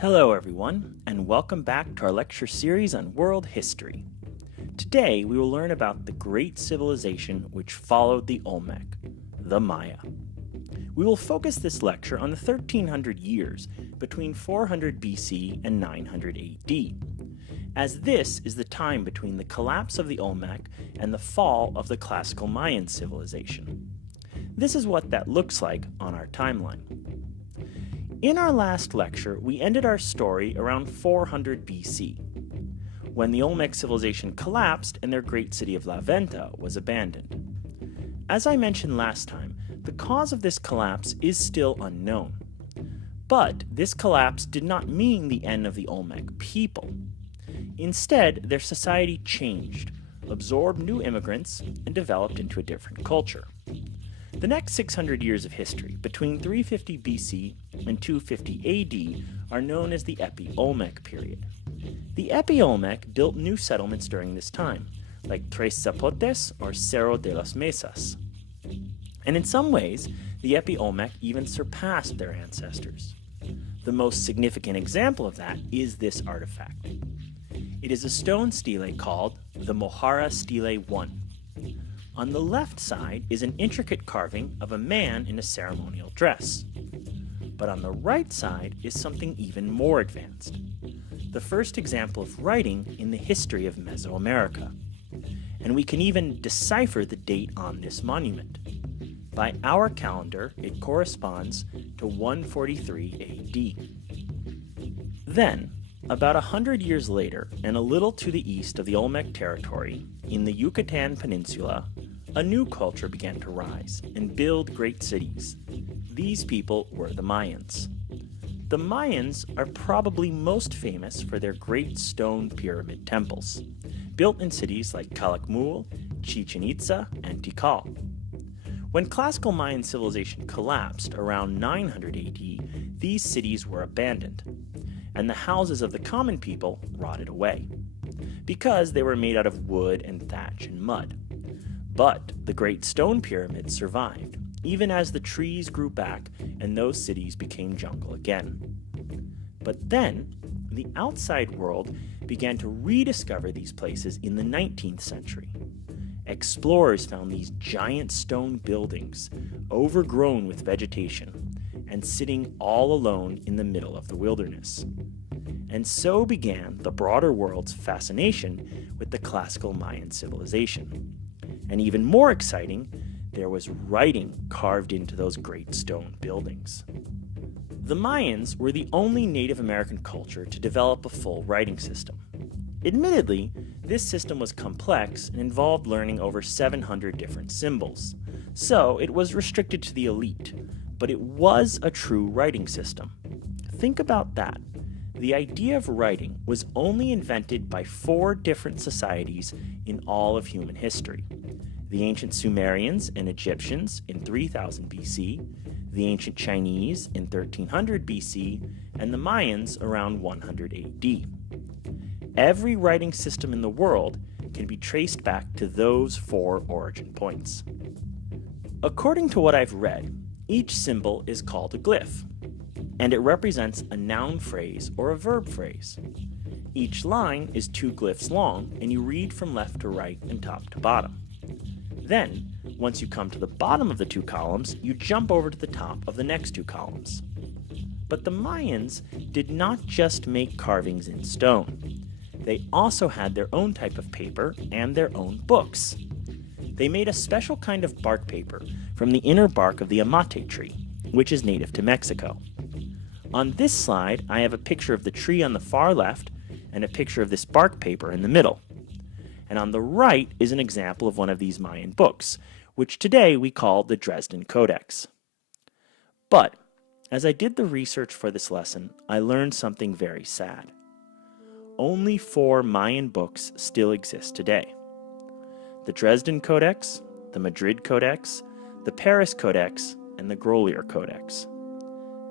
Hello everyone, and welcome back to our lecture series on world history. Today we will learn about the great civilization which followed the Olmec, the Maya. We will focus this lecture on the 1300 years between 400 BC and 900 AD, as this is the time between the collapse of the Olmec and the fall of the classical Mayan civilization. This is what that looks like on our timeline. In our last lecture, we ended our story around 400 BC, when the Olmec civilization collapsed and their great city of La Venta was abandoned. As I mentioned last time, the cause of this collapse is still unknown. But this collapse did not mean the end of the Olmec people. Instead, their society changed, absorbed new immigrants, and developed into a different culture. The next 600 years of history, between 350 BC and 250 AD, are known as the Epi-Olmec period. The Epi-Olmec built new settlements during this time, like Tres Zapotes or Cerro de las Mesas. And in some ways, the Epi-Olmec even surpassed their ancestors. The most significant example of that is this artifact. It is a stone stele called the Mohara Stele I. On the left side is an intricate carving of a man in a ceremonial dress. But on the right side is something even more advanced, the first example of writing in the history of Mesoamerica. And we can even decipher the date on this monument. By our calendar, it corresponds to 143 AD. Then, about 100 years later, and a little to the east of the Olmec territory, in the Yucatan Peninsula, a new culture began to rise and build great cities. These people were the Mayans. The Mayans are probably most famous for their great stone pyramid temples, built in cities like Calakmul, Chichen Itza, and Tikal. When classical Mayan civilization collapsed around 900 AD, these cities were abandoned, and the houses of the common people rotted away, because they were made out of wood and thatch and mud. But the great stone pyramids survived, even as the trees grew back and those cities became jungle again. But then, the outside world began to rediscover these places in the 19th century. Explorers found these giant stone buildings, overgrown with vegetation, and sitting all alone in the middle of the wilderness. And so began the broader world's fascination with the classical Mayan civilization. And even more exciting, there was writing carved into those great stone buildings. The Mayans were the only Native American culture to develop a full writing system. Admittedly, this system was complex and involved learning over 700 different symbols, so it was restricted to the elite, but it was a true writing system. Think about that. The idea of writing was only invented by 4 different societies in all of human history. The ancient Sumerians and Egyptians in 3000 BC, the ancient Chinese in 1300 BC, and the Mayans around 100 AD. Every writing system in the world can be traced back to those 4 origin points. According to what I've read, each symbol is called a glyph, and it represents a noun phrase or a verb phrase. Each line is 2 glyphs long, and you read from left to right and top to bottom. Then, once you come to the bottom of the 2 columns, you jump over to the top of the next 2 columns. But the Mayans did not just make carvings in stone. They also had their own type of paper and their own books. They made a special kind of bark paper from the inner bark of the amate tree, which is native to Mexico. On this slide, I have a picture of the tree on the far left and a picture of this bark paper in the middle. And on the right is an example of one of these Mayan books, which today we call the Dresden Codex. But, as I did the research for this lesson, I learned something very sad. Only 4 Mayan books still exist today. The Dresden Codex, the Madrid Codex, the Paris Codex, and the Grolier Codex.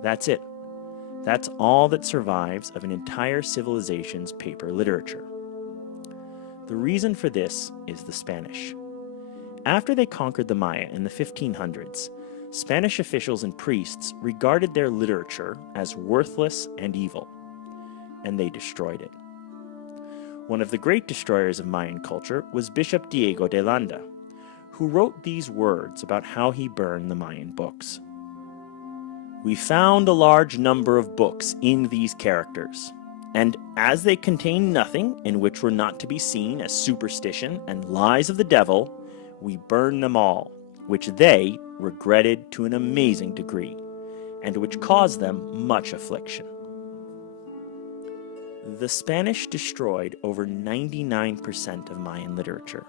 That's it. That's all that survives of an entire civilization's paper literature. The reason for this is the Spanish. After they conquered the Maya in the 1500s, Spanish officials and priests regarded their literature as worthless and evil. and they destroyed it. One of the great destroyers of Mayan culture was Bishop Diego de Landa, who wrote these words about how he burned the Mayan books. "We found a large number of books in these characters, and as they contained nothing in which were not to be seen as superstition and lies of the devil, we burned them all, which they regretted to an amazing degree, and which caused them much affliction." The Spanish destroyed over 99% of Mayan literature.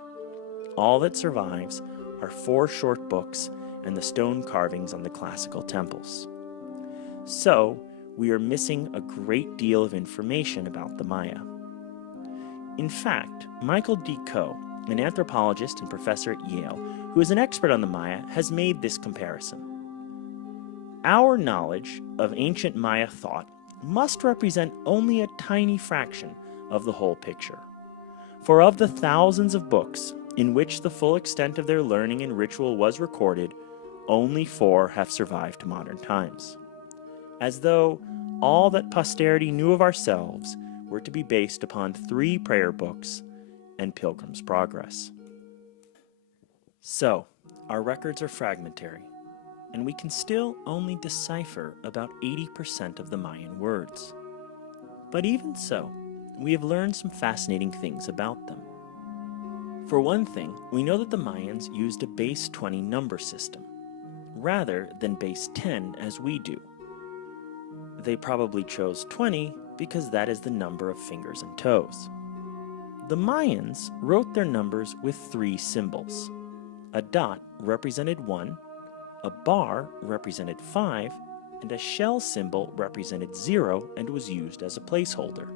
All that survives are 4 short books and the stone carvings on the classical temples. So, we are missing a great deal of information about the Maya. In fact, Michael D. Coe, an anthropologist and professor at Yale, who is an expert on the Maya, has made this comparison. Our knowledge of ancient Maya thought must represent only a tiny fraction of the whole picture. For of the thousands of books in which the full extent of their learning and ritual was recorded, only 4 have survived to modern times. As though all that posterity knew of ourselves were to be based upon 3 prayer books and Pilgrim's Progress. So, our records are fragmentary, and we can still only decipher about 80% of the Mayan words. But even so, we have learned some fascinating things about them. For one thing, we know that the Mayans used a base 20 number system, rather than base 10 as we do. They probably chose 20 because that is the number of fingers and toes. The Mayans wrote their numbers with 3 symbols. A dot represented 1, a bar represented 5, and a shell symbol represented 0 and was used as a placeholder.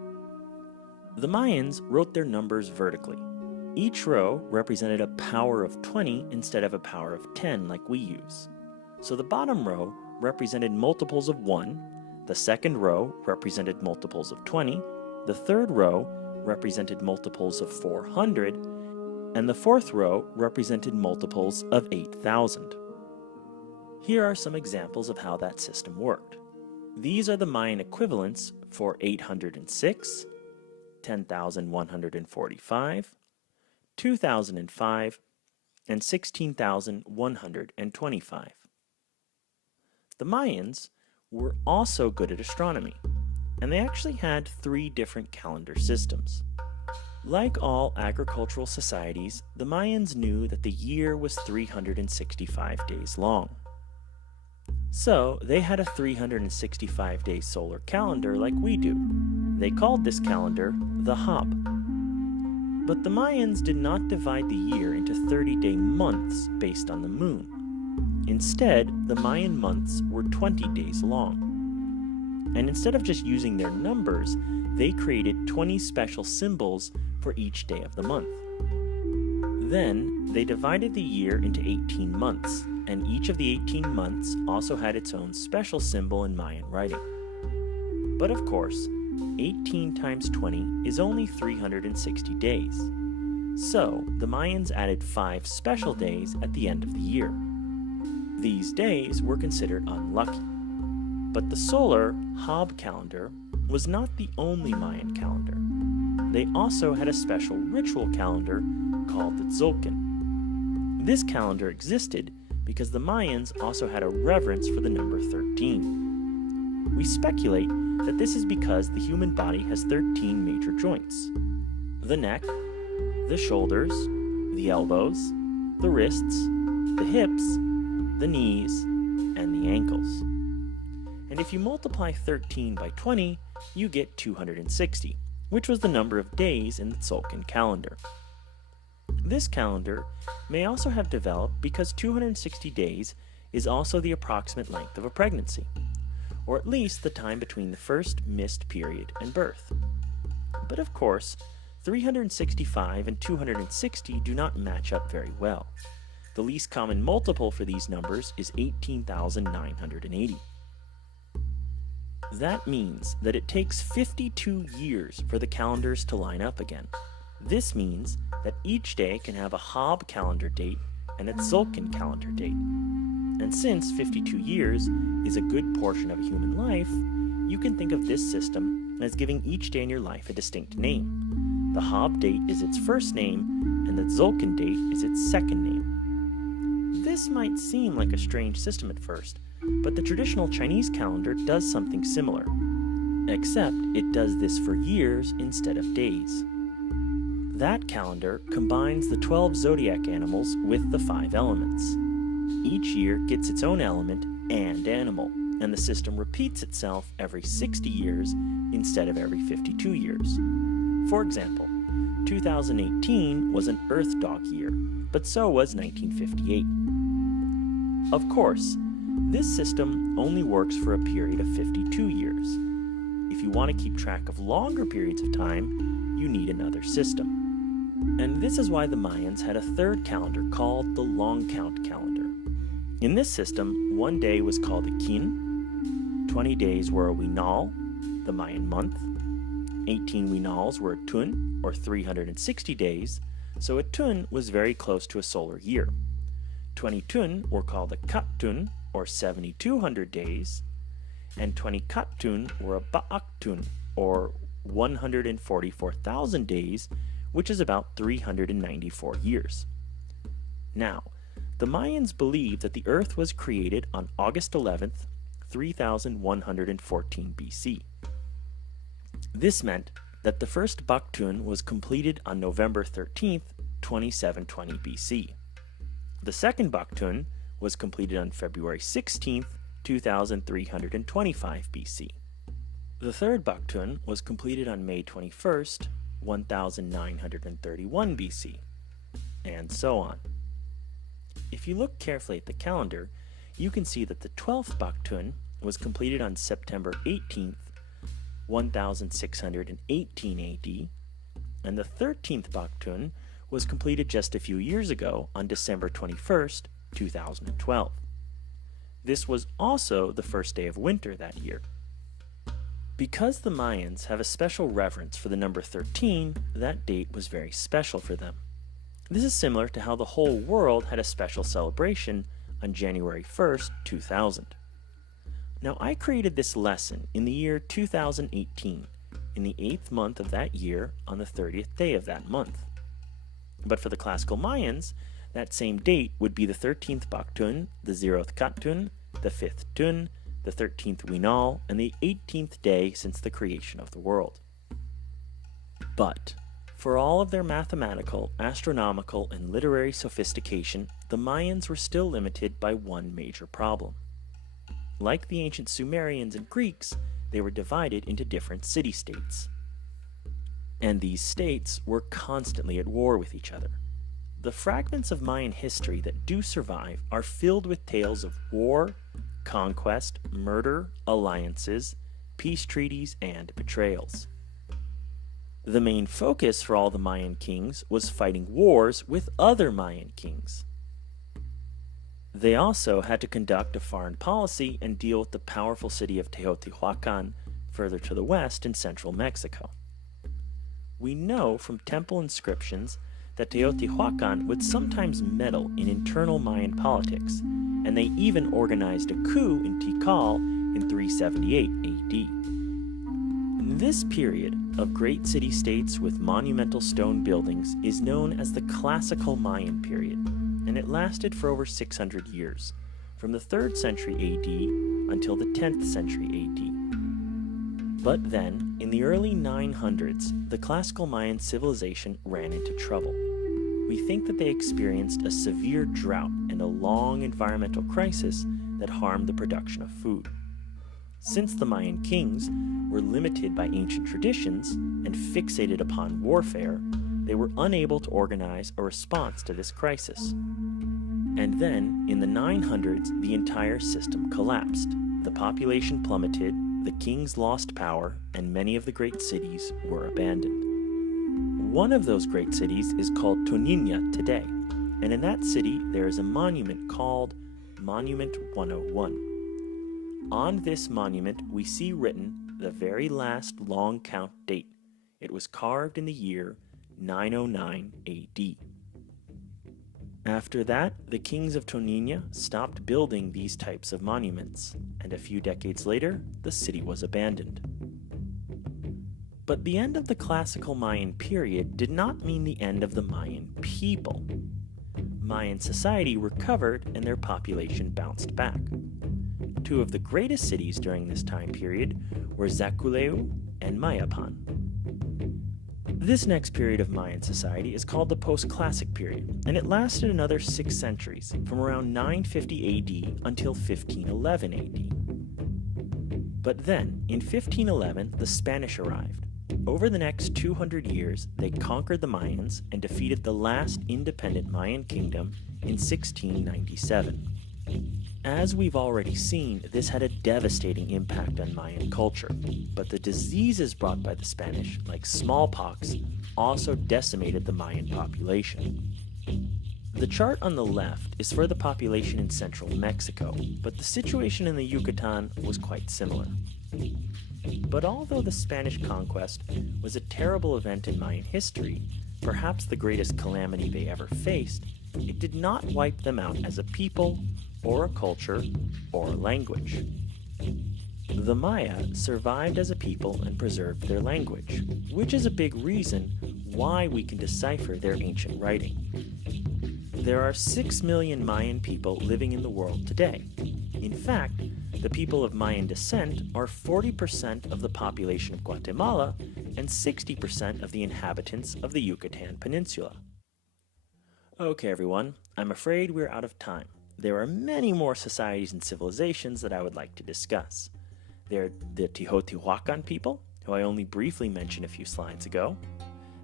The Mayans wrote their numbers vertically. Each row represented a power of 20 instead of a power of 10 like we use. So the bottom row represented multiples of 1, the second row represented multiples of 20, the third row represented multiples of 400, and the fourth row represented multiples of 8,000. Here are some examples of how that system worked. These are the Mayan equivalents for 806, 10,145, 2005, and 16,125. The Mayans were also good at astronomy, and they actually had 3 different calendar systems. Like all agricultural societies, the Mayans knew that the year was 365 days long. So, they had a 365-day solar calendar like we do. They called this calendar the Hab. But the Mayans did not divide the year into 30-day months based on the moon. Instead, the Mayan months were 20 days long. And instead of just using their numbers, they created 20 special symbols for each day of the month. Then, they divided the year into 18 months, and each of the 18 months also had its own special symbol in Mayan writing. But of course, 18 times 20 is only 360 days. So, the Mayans added 5 special days at the end of the year. These days were considered unlucky. But the solar Hab calendar was not the only Mayan calendar. They also had a special ritual calendar called the Tzolk'in. This calendar existed because the Mayans also had a reverence for the number 13. We speculate that this is because the human body has 13 major joints: the neck, the shoulders, the elbows, the wrists, the hips, the knees, and the ankles. And if you multiply 13 by 20, you get 260, which was the number of days in the Tzolk'in calendar. This calendar may also have developed because 260 days is also the approximate length of a pregnancy, or at least the time between the first missed period and birth. But of course, 365 and 260 do not match up very well. The least common multiple for these numbers is 18,980. That means that it takes 52 years for the calendars to line up again. This means that each day can have a Hab calendar date and a Tzolk'in calendar date. And since 52 years is a good portion of a human life, you can think of this system as giving each day in your life a distinct name. The Hab date is its first name, and the Tzolk'in date is its second name. This might seem like a strange system at first, but the traditional Chinese calendar does something similar, except it does this for years instead of days. That calendar combines the 12 zodiac animals with the 5 elements. Each year gets its own element and animal, and the system repeats itself every 60 years instead of every 52 years. For example, 2018 was an Earth Dog year, but so was 1958. Of course, this system only works for a period of 52 years. If you want to keep track of longer periods of time, you need another system. And this is why the Mayans had a third calendar called the Long Count calendar. In this system, one day was called a kin, 20 days were a winal, the Mayan month, 18 winals were a tun, or 360 days, so a tun was very close to a solar year. 20 tun were called a kat-tun, or 7,200 days, and 20 kat-tun were a ba'ak-tun, or 144,000 days, which is about 394 years. Now, the Mayans believed that the Earth was created on August 11th, 3114 BC. This meant that the first Baktun was completed on November 13th, 2720 BC. The second Baktun was completed on February 16th, 2325 BC. The third Baktun was completed on May 21st, 1931 BC, and so on. If you look carefully at the calendar, you can see that the 12th Baktun was completed on September 18th, 1618 AD, and the 13th Baktun was completed just a few years ago on December 21st, 2012. This was also the first day of winter that year. Because the Mayans have a special reverence for the number 13, that date was very special for them. This is similar to how the whole world had a special celebration on January 1st, 2000. Now, I created this lesson in the year 2018, in the 8th month of that year on the 30th day of that month. But for the classical Mayans, that same date would be the 13th Baktun, the 0th Katun, the 5th Tun, the 13th Winal, and the 18th day since the creation of the world. But for all of their mathematical, astronomical, and literary sophistication, the Mayans were still limited by one major problem. Like the ancient Sumerians and Greeks, they were divided into different city-states. And these states were constantly at war with each other. The fragments of Mayan history that do survive are filled with tales of war, conquest, murder, alliances, peace treaties, and betrayals. The main focus for all the Mayan kings was fighting wars with other Mayan kings. They also had to conduct a foreign policy and deal with the powerful city of Teotihuacan further to the west in central Mexico. We know from temple inscriptions that Teotihuacan would sometimes meddle in internal Mayan politics, and they even organized a coup in Tikal in 378 AD. This period of great city-states with monumental stone buildings is known as the Classical Mayan period, and it lasted for over 600 years, from the 3rd century AD until the 10th century AD. But then, in the early 900s, the classical Mayan civilization ran into trouble. We think that they experienced a severe drought and a long environmental crisis that harmed the production of food. Since the Mayan kings were limited by ancient traditions and fixated upon warfare, they were unable to organize a response to this crisis. And then, in the 900s, the entire system collapsed. The population plummeted, the kings lost power, and many of the great cities were abandoned. One of those great cities is called Tonina today, and in that city there is a monument called Monument 101. On this monument we see written the very last long count date. It was carved in the year 909 AD. After that, the kings of Tonina stopped building these types of monuments, and a few decades later, the city was abandoned. But the end of the classical Mayan period did not mean the end of the Mayan people. Mayan society recovered and their population bounced back. Two of the greatest cities during this time period were Zaculeu and Mayapan. This next period of Mayan society is called the post-classic period, and it lasted another 6 centuries, from around 950 AD until 1511 AD. But then, in 1511, the Spanish arrived. Over the next 200 years, they conquered the Mayans and defeated the last independent Mayan kingdom in 1697. As we've already seen, this had a devastating impact on Mayan culture, but the diseases brought by the Spanish, like smallpox, also decimated the Mayan population. The chart on the left is for the population in central Mexico, but the situation in the Yucatan was quite similar. But although the Spanish conquest was a terrible event in Mayan history, perhaps the greatest calamity they ever faced, it did not wipe them out as a people, or a culture, or a language. The Maya survived as a people and preserved their language, which is a big reason why we can decipher their ancient writing. There are 6 million Mayan people living in the world today. In fact, the people of Mayan descent are 40% of the population of Guatemala and 60% of the inhabitants of the Yucatan Peninsula. Okay, everyone, I'm afraid we're out of time. There are many more societies and civilizations that I would like to discuss. There are the Teotihuacan people, who I only briefly mentioned a few slides ago.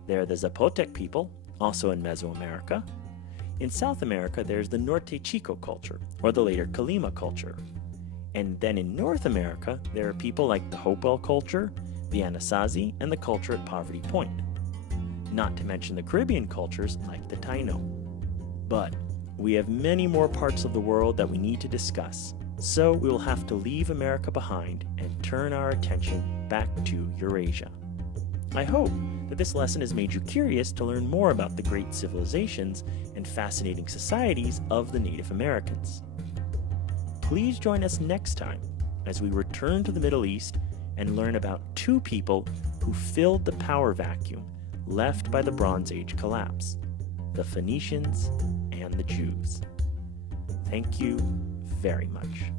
There are the Zapotec people, also in Mesoamerica. In South America, there's the Norte Chico culture, or the later Colima culture. And then in North America, there are people like the Hopewell culture, the Anasazi, and the culture at Poverty Point. Not to mention the Caribbean cultures like the Taino. But we have many more parts of the world that we need to discuss, so we will have to leave America behind and turn our attention back to Eurasia. I hope that this lesson has made you curious to learn more about the great civilizations and fascinating societies of the Native Americans. Please join us next time as we return to the Middle East and learn about 2 people who filled the power vacuum left by the Bronze Age collapse: the Phoenicians and the Jews. Thank you very much.